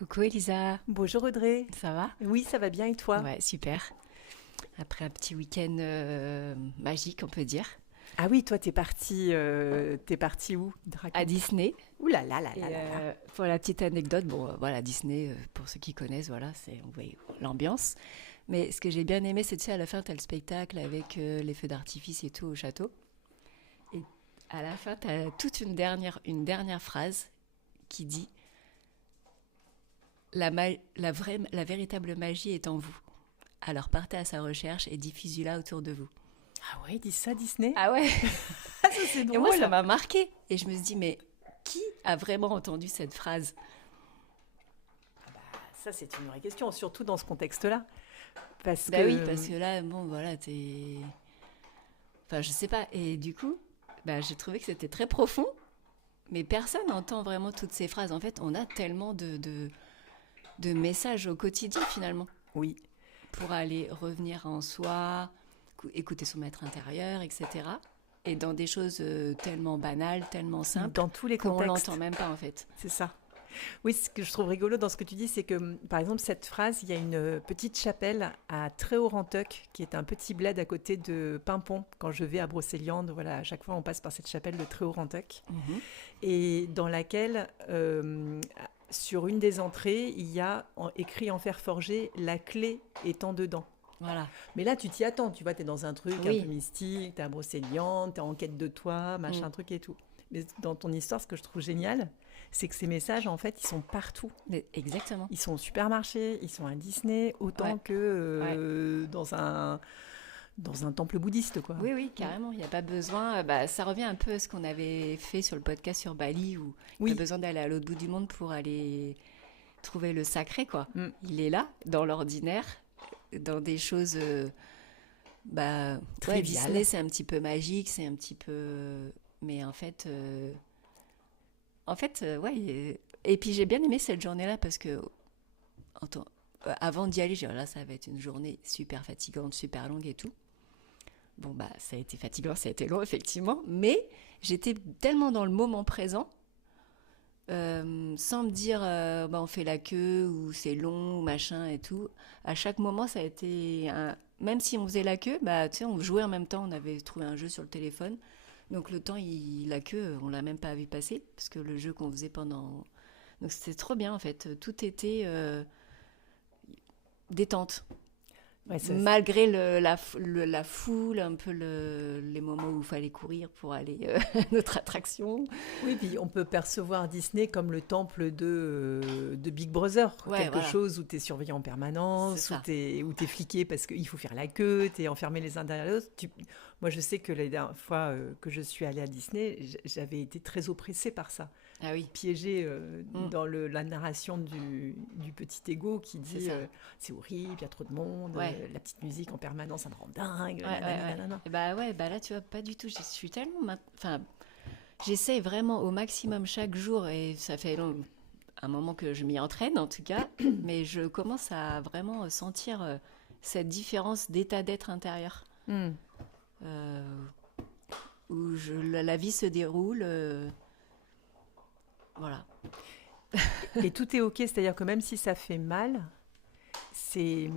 Coucou Elisa, Bonjour Audrey. ça va? Oui, ça va bien et toi? Ouais, super. Après un petit week-end magique, on peut dire, Ah oui, toi t'es parti où? à Raconte. Disney. Ouh là là là là Et là là. pour la petite anecdote, bon, voilà, Disney, pour ceux qui connaissent, voilà, on voit l'ambiance. Mais ce que j'ai bien aimé, c'est tu sais, à la fin, tu as le spectacle avec les feux d'artifice et tout au château. Et à la fin, tu as toute une dernière phrase qui dit la véritable magie est en vous. Alors partez à sa recherche et diffusez-la autour de vous. Ah ouais, dis ça Disney? Ah ouais. Ah ça c'est Et moi, ça drôle. m'a marqué. Et je me suis dit, mais qui a vraiment entendu cette phrase? Ça c'est une vraie question, surtout dans ce contexte-là. Parce Bah oui, que parce que là, bon, voilà, t'es. Enfin, je sais pas. Et du coup, bah, j'ai trouvé que c'était très profond, mais personne n'entend vraiment toutes ces phrases. En fait, on a tellement de messages au quotidien, finalement, oui, pour aller revenir en soi, écouter son maître intérieur, etc. Et dans des choses tellement banales, tellement simples, dans tous les qu'on l'entend contextes, même pas, en fait. c'est ça. Oui, ce que je trouve rigolo dans ce que tu dis, c'est que, par exemple, cette phrase, il y a une petite chapelle à Très-Haut-Renteuc, qui est un petit bled à côté de Pimpon. Quand je vais à Brocéliande, voilà, à chaque fois, on passe par cette chapelle de Très-Haut-Renteuc. Mhm. Et dans laquelle, sur une des entrées, il y a écrit en fer forgé «La clé étant dedans». Voilà. Mais là, tu t'y attends, tu vois, tu es dans un truc un peu Oui. mystique, tu es à Brocéliande, tu es en quête de toi, Mm. machin truc et tout. Mais dans ton histoire, ce que je trouve génial, c'est que ces messages, en fait, ils sont partout. Mais exactement. Ils sont au supermarché, ils sont à Disney, Ouais, autant que ouais. dans un temple bouddhiste, quoi. Oui, oui, Mm. carrément. Il n'y a pas besoin. Bah, ça revient un peu à ce qu'on avait fait sur le podcast sur Bali, où il n'y a pas Oui. besoin d'aller à l'autre bout du monde pour aller trouver le sacré, quoi. Mm. Il est là, dans l'ordinaire, dans des choses. Bah, ouais, Trivial. Disney, c'est un petit peu magique, c'est un petit peu. Mais ouais. Et puis j'ai bien aimé cette journée-là parce que en temps- avant d'y aller, j'ai dit, oh là, ça va être une journée super fatigante, super longue et tout. Bon, bah, ça a été fatigant, ça a été long, effectivement, mais j'étais tellement dans le moment présent, sans me dire, bah, on fait la queue, ou c'est long, ou machin et tout. À chaque moment, ça a été. Même si on faisait la queue, bah, tu sais, on jouait en même temps, on avait trouvé un jeu sur le téléphone. Donc le temps, la queue, on l'a même pas vu passer, parce que le jeu qu'on faisait pendant. Donc c'était trop bien, en fait. Tout était détente. Ouais, ça, Malgré la foule, un peu les moments où il fallait courir pour aller à notre attraction. oui, puis on peut percevoir Disney comme le temple de Big Brother, Ouais, quelque voilà, chose où tu es surveillé en c'est permanence, où ça. tu es fliqué parce qu'il faut faire la queue, tu es enfermé les uns derrière les autres. Moi, je sais que la dernière fois que je suis allée à Disney, j'avais été très oppressée par ça, Ah oui, piégée mm, dans la narration du petit ego qui c'est dit ça. c'est horrible, il y a trop de monde, Ouais, la petite musique en permanence, ça me rend dingue, ouais, ouais, nanani, ouais. nanana. Et bah ouais, bah là, tu vois, pas du tout. Je suis tellement. Enfin, j'essaie vraiment au maximum chaque jour, et ça fait un moment que je m'y entraîne, en tout cas, mais je commence à vraiment sentir cette différence d'état d'être intérieur. Hmm. euh, où la vie se déroule. Voilà. Et tout est ok, c'est-à-dire que même si ça fait mal, c'est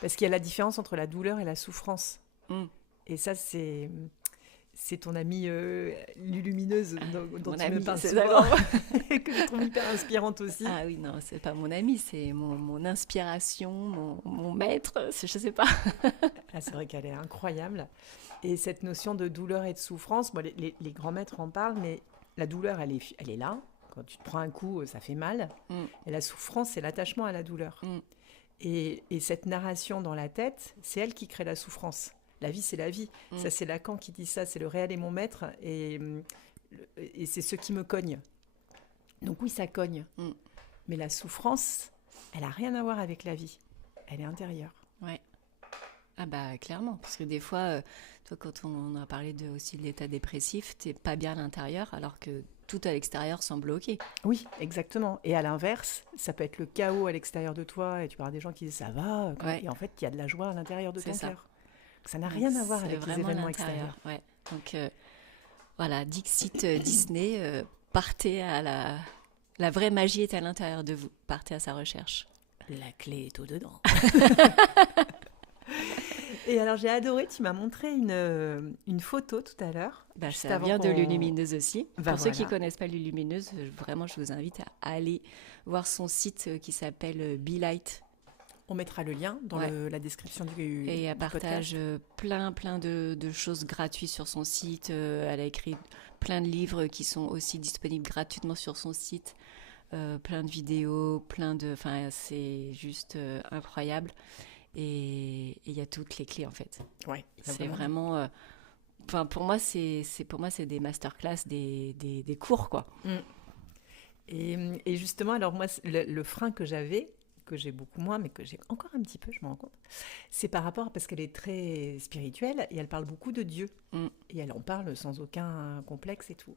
parce qu'il y a la différence entre la douleur et la souffrance. Mm. Et ça, c'est ton amie Lulumineuse dont Mon tu me ami, parles c'est souvent, d'accord. et que je trouve hyper inspirante aussi. Ah oui, non, c'est pas mon ami, c'est mon inspiration, mon maître, je sais pas. Ah, c'est vrai qu'elle est incroyable. Et cette notion de douleur et de souffrance, moi, les grands maîtres en parlent, mais la douleur, elle est là. Quand tu te prends un coup, ça fait mal. Mm, Et la souffrance, c'est l'attachement à la douleur. mm, Et cette narration dans la tête, c'est elle qui crée la souffrance. La vie, c'est la vie. mm, Ça, c'est Lacan qui dit ça. C'est le réel est mon maître. Et c'est ce qui me cogne. Donc oui, ça cogne. mm. Mais la souffrance, elle n'a rien à voir avec la vie. Elle est intérieure. Ouais. Ah bah clairement, parce que des fois, toi quand on a parlé aussi de l'état dépressif, t'es pas bien à l'intérieur, alors que tout à l'extérieur semble ok. Oui, exactement. Et à l'inverse, ça peut être le chaos à l'extérieur de toi. Et tu parles des gens qui disent ça va. Ouais, Et en fait, il y a de la joie à l'intérieur de c'est ton ça. cœur. Ça n'a Donc rien à voir c'est avec les vraiment événements l'intérieur, extérieurs. ouais. Donc voilà, Dixit Disney, partez La vraie magie est à l'intérieur de vous. Partez à sa recherche. La clé est au-dedans. Et alors, j'ai adoré, tu m'as montré une photo tout à l'heure. Juste Ça avant vient de qu'on- Lulumineuse aussi. Pour ceux qui ne voilà. connaissent pas Lulumineuse, vraiment, je vous invite à aller voir son site qui s'appelle Be Light. On mettra le lien dans Ouais. la description du Et elle du partage podcast. plein de choses gratuites sur son site. Elle a écrit plein de livres qui sont aussi disponibles gratuitement sur son site. Plein de vidéos, Enfin, c'est juste incroyable. Et il y a toutes les clés, en fait. Ouais, C'est vraiment... Enfin, pour moi, c'est des masterclass, des cours, quoi. Mm. Et justement, alors moi, le frein que j'avais, que j'ai beaucoup moins, mais que j'ai encore un petit peu, je me rends compte, c'est par rapport, parce qu'elle est très spirituelle et elle parle beaucoup de Dieu. Mm. Et elle en parle sans aucun complexe et tout.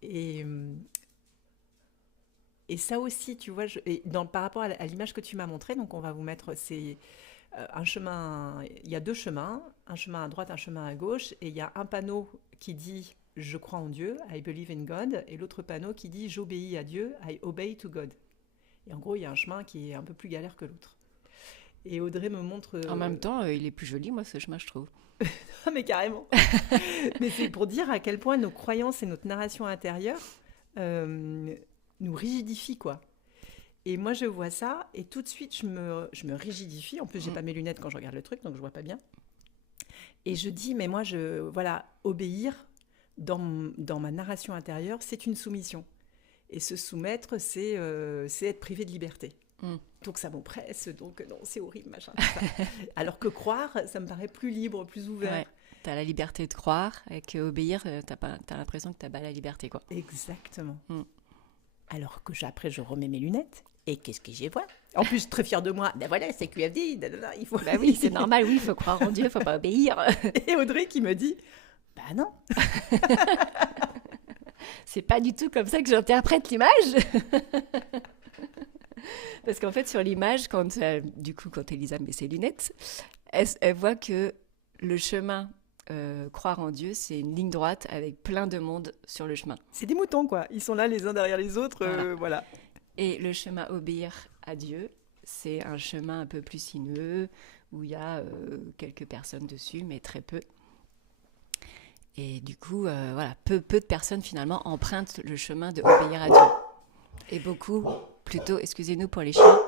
Et, et ça aussi, tu vois, par rapport à l'image que tu m'as montrée, donc on va vous mettre, c'est un chemin, il y a deux chemins, un chemin à droite, un chemin à gauche, et il y a un panneau qui dit je crois en Dieu, I believe in God, et l'autre panneau qui dit j'obéis à Dieu, I obey to God. Et en gros, il y a un chemin qui est un peu plus galère que l'autre. Et Audrey me montre. En même temps, il est plus joli, moi, ce chemin, je trouve. Ah, mais carrément. Mais c'est pour dire à quel point nos croyances et notre narration intérieure nous rigidifient, quoi. Et moi, je vois ça, et tout de suite, je me rigidifie. En plus, j'ai pas mes lunettes quand je regarde le truc, donc je vois pas bien. Et je dis, mais moi, voilà, obéir dans ma narration intérieure, c'est une soumission. Et se soumettre, c'est être privé de liberté. Mm. Donc ça m'oppresse, donc non, c'est horrible, machin. Tout ça. Alors que croire, ça me paraît plus libre, plus ouvert. Ouais. T'as la liberté de croire, et qu'obéir, t'as l'impression que t'as pas la liberté, quoi. Exactement. Mm. Alors que après, je remets mes lunettes. Et qu'est-ce que j'y vois? En plus, je suis très fière de moi. Ben voilà, c'est QFD. Il faut... Bah oui, c'est normal, oui, il faut croire en Dieu, il faut pas obéir. Et Audrey qui me dit, bah non. C'est pas du tout comme ça que j'interprète l'image. Parce qu'en fait, sur l'image, quand Elisa met ses lunettes, elle voit que le chemin croire en Dieu, c'est une ligne droite avec plein de monde sur le chemin. C'est des moutons, quoi. Ils sont là les uns derrière les autres. Voilà. Et le chemin obéir à Dieu, c'est un chemin un peu plus sinueux, où il y a quelques personnes dessus, mais très peu. Et du coup, voilà, peu de personnes finalement empruntent le chemin de obéir à Dieu. Et beaucoup, plutôt, excusez-nous pour les chiens,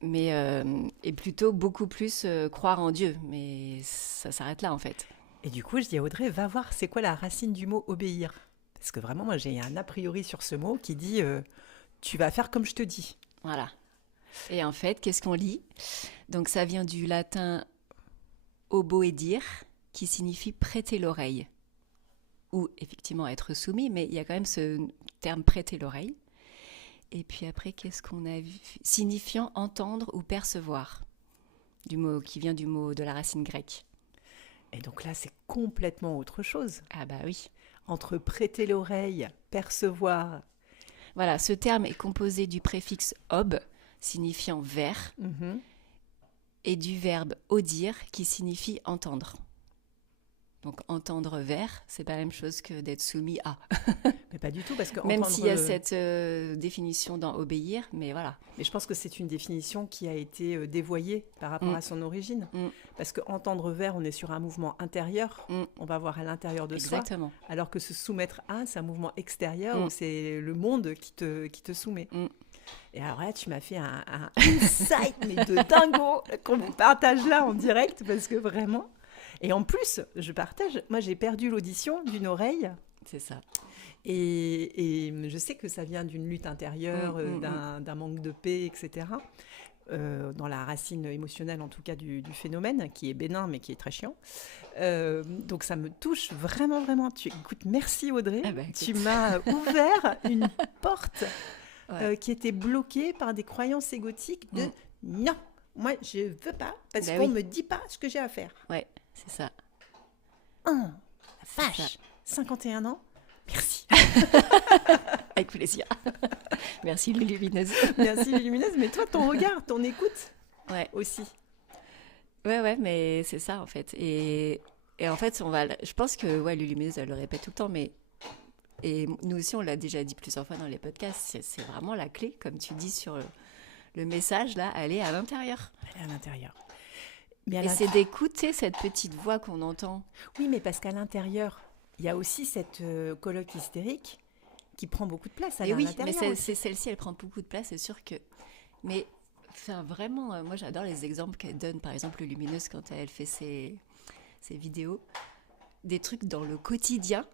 mais et plutôt beaucoup plus croire en Dieu. Mais ça s'arrête là en fait. Et du coup, je dis à Audrey, va voir c'est quoi la racine du mot obéir. Parce que vraiment, moi, j'ai un a priori sur ce mot qui dit tu vas faire comme je te dis. Voilà. Et en fait, qu'est-ce qu'on lit? Donc ça vient du latin oboedir, qui signifie prêter l'oreille. Ou effectivement être soumis, mais il y a quand même ce terme prêter l'oreille. Et puis après, qu'est-ce qu'on a vu? Signifiant entendre ou percevoir, qui vient du mot de la racine grecque. Et donc là, c'est complètement autre chose. Ah bah oui. Entre prêter l'oreille, percevoir. Voilà, ce terme est composé du préfixe ob, signifiant vers, et du verbe audir, qui signifie entendre. Donc entendre vers, c'est pas la même chose que d'être soumis à. Mais pas du tout, parce que même s'il y a cette définition dans obéir, mais voilà. Mais je pense que c'est une définition qui a été dévoyée par rapport à son origine. Parce que entendre vers, on est sur un mouvement intérieur, on va voir à l'intérieur de Exactement. soi. Alors que se soumettre à, c'est un mouvement extérieur où c'est le monde qui te soumet. Et alors là, tu m'as fait un insight, mais de dingo, qu'on vous partage là en direct, parce que vraiment... Et en plus, je partage, moi j'ai perdu l'audition d'une oreille. C'est ça. Et je sais que ça vient d'une lutte intérieure, d'un manque de paix, etc. Dans la racine émotionnelle, en tout cas, du phénomène, qui est bénin, mais qui est très chiant. Donc ça me touche vraiment, vraiment. Écoute, merci Audrey. Ah bah, écoute. Tu m'as ouvert une porte qui était bloquée par des croyances égotiques de non, moi je veux pas, parce qu'on me dit pas ce que j'ai à faire. Ouais, c'est ça. La vache, 51 ans. Merci. Avec plaisir. Merci Lulumineuse. Merci Lulumineuse, mais toi, ton regard, ton écoute aussi. Ouais, mais c'est ça en fait. Et en fait, je pense que Lulumineuse, elle le répète tout le temps, mais Et nous aussi, on l'a déjà dit plusieurs fois dans les podcasts, c'est vraiment la clé, comme tu dis sur le message, là, elle est à l'intérieur. Elle est à l'intérieur. Et c'est d'écouter cette petite voix qu'on entend. Oui, mais parce qu'à l'intérieur, il y a aussi cette coloc hystérique qui prend beaucoup de place à l'intérieur. Oui, mais celle-ci, elle prend beaucoup de place, c'est sûr que... Mais enfin, vraiment, moi j'adore les exemples qu'elle donne, par exemple Lumineuse quand elle fait ses vidéos, des trucs dans le quotidien,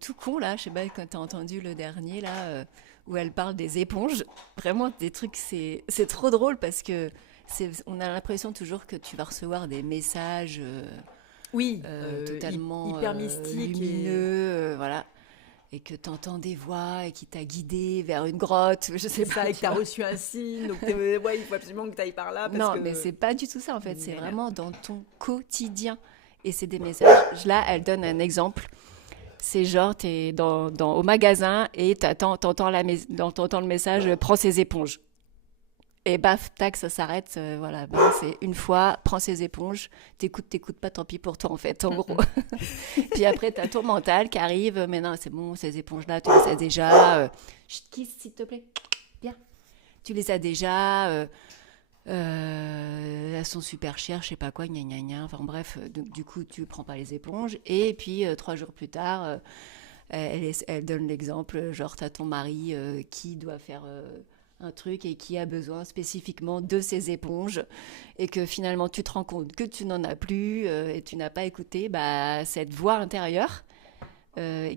tout con là, je sais pas quand t'as entendu le dernier là, où elle parle des éponges, vraiment des trucs, c'est trop drôle parce que on a l'impression toujours que tu vas recevoir des messages totalement hyper mystiques, lumineux, voilà. Et que tu entends des voix et qui t'a guidé vers une grotte, je sais pas. Et que tu as reçu un signe, donc il faut absolument que tu ailles par là. Mais c'est pas du tout ça en fait, c'est vraiment dans ton quotidien. Et c'est des messages. Là, elle donne un exemple. C'est genre, tu es au magasin et t'entends le message « Prends ces éponges ». Et baf, tac, ça s'arrête. Voilà, c'est une fois, prends ces éponges, t'écoutes pas, tant pis pour toi en fait, en gros. Puis après, t'as ton mental qui arrive, mais non, c'est bon, ces éponges-là, tu les as déjà. Chut, kiss, s'il te plaît, bien. Tu les as déjà, elles sont super chères, je sais pas quoi, gna gna gna. Enfin bref, donc, du coup, tu prends pas les éponges. Et puis, 3 jours plus tard, elle donne l'exemple, genre, t'as ton mari qui doit faire... un truc et qui a besoin spécifiquement de ces éponges et que finalement tu te rends compte que tu n'en as plus et tu n'as pas écouté cette voix intérieure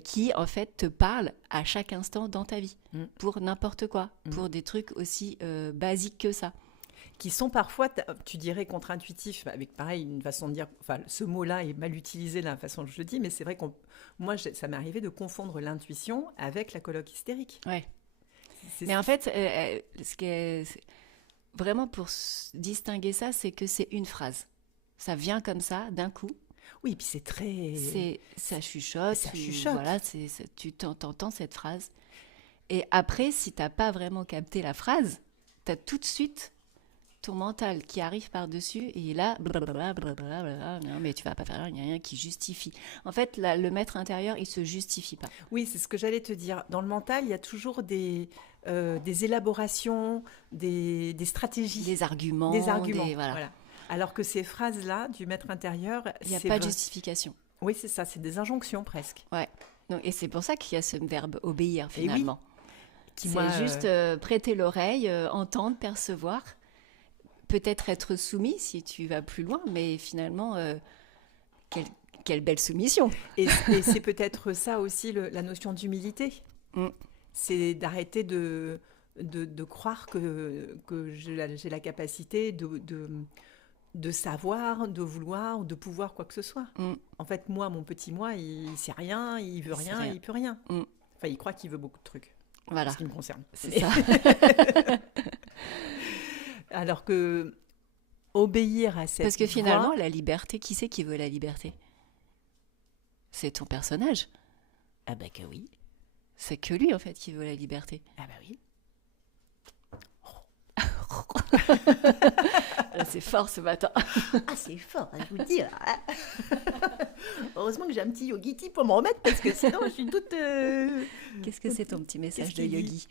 qui en fait te parle à chaque instant dans ta vie pour n'importe quoi, pour des trucs aussi basiques que ça. Qui sont parfois, tu dirais, contre-intuitifs, avec pareil, une façon de dire, enfin, ce mot-là est mal utilisé de la façon que je le dis, mais c'est vrai moi, ça m'est arrivé de confondre l'intuition avec la coloc hystérique. Ouais. Mais en fait, ce qui est vraiment pour distinguer ça, c'est que c'est une phrase. Ça vient comme ça, d'un coup. Oui, puis c'est très... Ça chuchote. Ça chuchote. Voilà, tu t'entends cette phrase. Et après, si tu n'as pas vraiment capté la phrase, tu as tout de suite ton mental qui arrive par-dessus et là, non, mais tu vas pas faire rien qui justifie. En fait, le maître intérieur, il se justifie pas. Oui, c'est ce que j'allais te dire. Dans le mental, il y a toujours des élaborations, des stratégies. Des arguments. Voilà. Alors que ces phrases-là, du maître intérieur... Il n'y a pas de justification. Oui, c'est ça, c'est des injonctions presque. Ouais. Donc, et c'est pour ça qu'il y a ce verbe obéir, finalement. Oui. C'est juste prêter l'oreille, entendre, percevoir... Peut-être être soumis si tu vas plus loin, mais finalement, quelle belle soumission. Et c'est peut-être ça aussi la notion d'humilité. C'est d'arrêter de croire que j'ai la capacité de savoir, de vouloir ou de pouvoir quoi que ce soit. En fait, mon petit moi, il sait rien, il veut rien, il peut rien. Enfin, il croit qu'il veut beaucoup de trucs. Voilà. Ce qui me concerne. C'est ça. Alors que obéir à cette Parce que finalement, voix... la liberté, qui c'est qui veut la liberté ? C'est ton personnage. Ah bah que oui. C'est que lui, en fait, qui veut la liberté. Ah bah oui. C'est fort ce matin. Ah, c'est fort, je vous le dis. Heureusement que j'ai un petit yogi pour m'en remettre, parce que sinon, je suis toute... Qu'est-ce que c'est ton petit message de yogi ?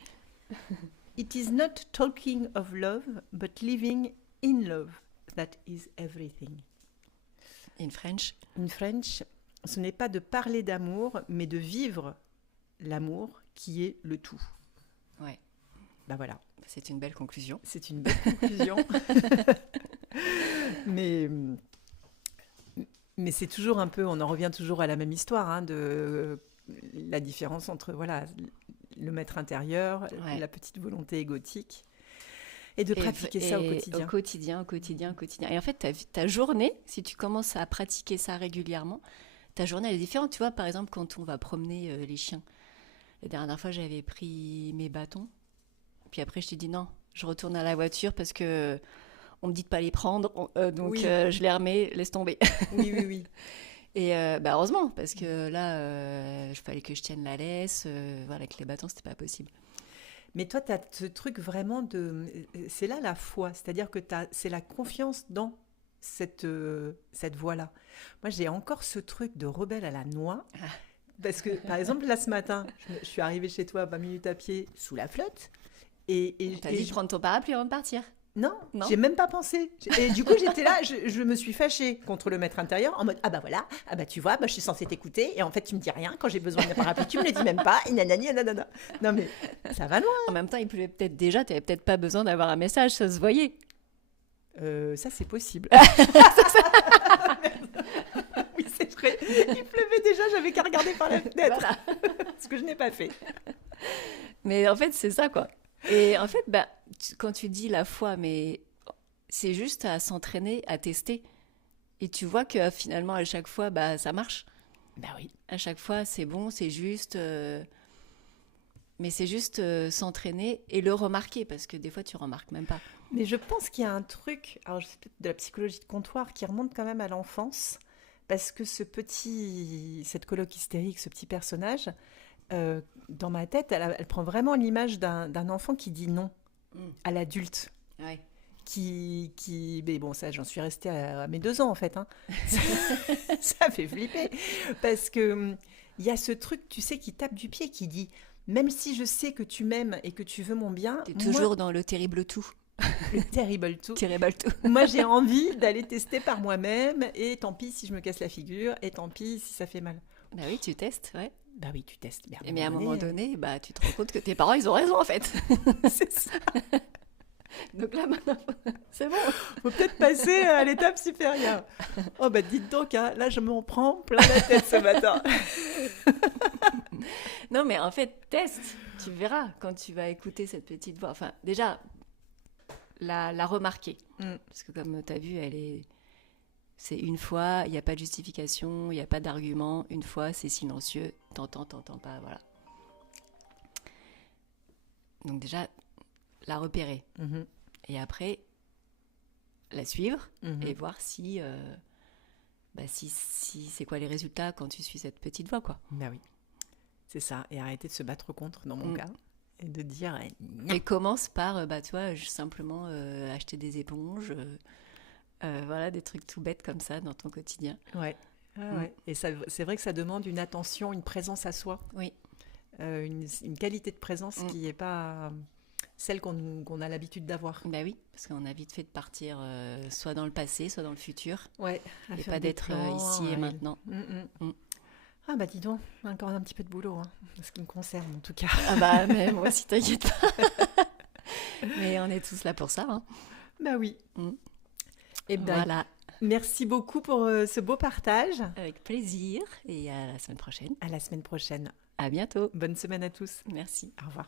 It is not talking of love, but living in love. That is everything. In French ? In French, ce n'est pas de parler d'amour, mais de vivre l'amour qui est le tout. Ouais. Bah voilà. C'est une belle conclusion. C'est une belle conclusion. mais c'est toujours un peu, on en revient toujours à la même histoire, de la différence entre le maître intérieur, la petite volonté égotique, et de pratiquer ça au quotidien. Au quotidien. Et en fait, ta journée, si tu commences à pratiquer ça régulièrement, ta journée elle est différente. Tu vois, par exemple, quand on va promener les chiens. La dernière fois, j'avais pris mes bâtons. Puis après, je t'ai dit non, je retourne à la voiture parce que on me dit de pas les prendre. Donc, je les remets, laisse tomber. Oui. Et heureusement, parce que là, il fallait que je tienne la laisse. Avec les bâtons, c'était pas possible. Mais toi, tu as ce truc vraiment c'est là la foi, c'est-à-dire que c'est la confiance dans cette voie-là. Moi, j'ai encore ce truc de rebelle à la noix, Parce que, par exemple, là, ce matin, je suis arrivée chez toi 20 minutes à pied sous la flotte. T'as dit de prendre ton parapluie avant de partir. Non, Non. j'ai même pas pensé. Et du coup, j'étais là, je me suis fâchée contre le maître intérieur en mode ah bah voilà, ah bah tu vois, bah, je suis censée t'écouter et en fait tu me dis rien quand j'ai besoin d'un parapluie, tu me le dis même pas, et nanani, et nanana. Non mais ça va loin. En même temps, il pleuvait peut-être déjà, t'avais peut-être pas besoin d'avoir un message, ça se voyait. Ça c'est possible. Oui, c'est vrai. Il pleuvait déjà, j'avais qu'à regarder par la fenêtre. Voilà. Ce que je n'ai pas fait. Mais en fait, c'est ça, quoi. Et en fait, bah, quand tu dis la foi, mais c'est juste à s'entraîner, à tester. Et tu vois que finalement, à chaque fois, bah, ça marche. Bah oui. À chaque fois, c'est bon, c'est juste. Mais c'est juste s'entraîner et le remarquer, parce que des fois, tu remarques même pas. Mais je pense qu'il y a un truc, alors je sais peut-être de la psychologie de comptoir, qui remonte quand même à l'enfance, parce que cette coloc hystérique, ce petit personnage, dans ma tête, elle prend vraiment l'image d'un enfant qui dit non à l'adulte. Ouais. Mais bon, ça, j'en suis restée à mes 2 ans, en fait. Hein. Ça fait flipper. Parce que il y a ce truc, tu sais, qui tape du pied, qui dit, même si je sais que tu m'aimes et que tu veux mon bien, T'es moi, toujours dans le terrible tout. le terrible tout. Terrible tout. Moi, j'ai envie d'aller tester par moi-même, et tant pis si je me casse la figure, et tant pis si ça fait mal. Bah oui, tu testes, ouais. Bah oui, tu testes. Mais à un moment donné, bah, tu te rends compte que tes parents, ils ont raison, en fait. c'est ça. Donc là, maintenant, c'est bon. Faut peut-être passer à l'étape supérieure. Oh bah dites donc, hein, là je m'en prends plein la tête ce matin. Non, mais en fait, teste. Tu verras quand tu vas écouter cette petite voix. Enfin, déjà, la remarquer. Parce que comme tu as vu, c'est une fois, il n'y a pas de justification, il n'y a pas d'argument. Une fois, c'est silencieux. T'entends pas, voilà. Donc déjà, la repérer. Et après, la suivre et voir si c'est quoi les résultats quand tu suis cette petite voix, quoi. Bah oui, c'est ça. Et arrêter de se battre contre, dans mon cas. Et de dire... Et commence par, tu vois, simplement acheter des éponges, voilà, des trucs tout bêtes comme ça dans ton quotidien. Ouais. Ouais. Et ça, c'est vrai que ça demande une attention, une présence à soi. Oui. Une qualité de présence qui n'est pas celle qu'on a l'habitude d'avoir. Bah oui, parce qu'on a vite fait de partir soit dans le passé, soit dans le futur. Ouais. Et pas d'être ici et maintenant. Ah bah dis donc, encore un petit peu de boulot, hein, en ce qui me concerne en tout cas. Ah bah mais moi aussi, t'inquiète pas. Mais on est tous là pour ça. Hein. Bah oui. Et ben, voilà. Merci beaucoup pour ce beau partage. Avec plaisir et à la semaine prochaine. À la semaine prochaine. À bientôt. Bonne semaine à tous. Merci. Au revoir.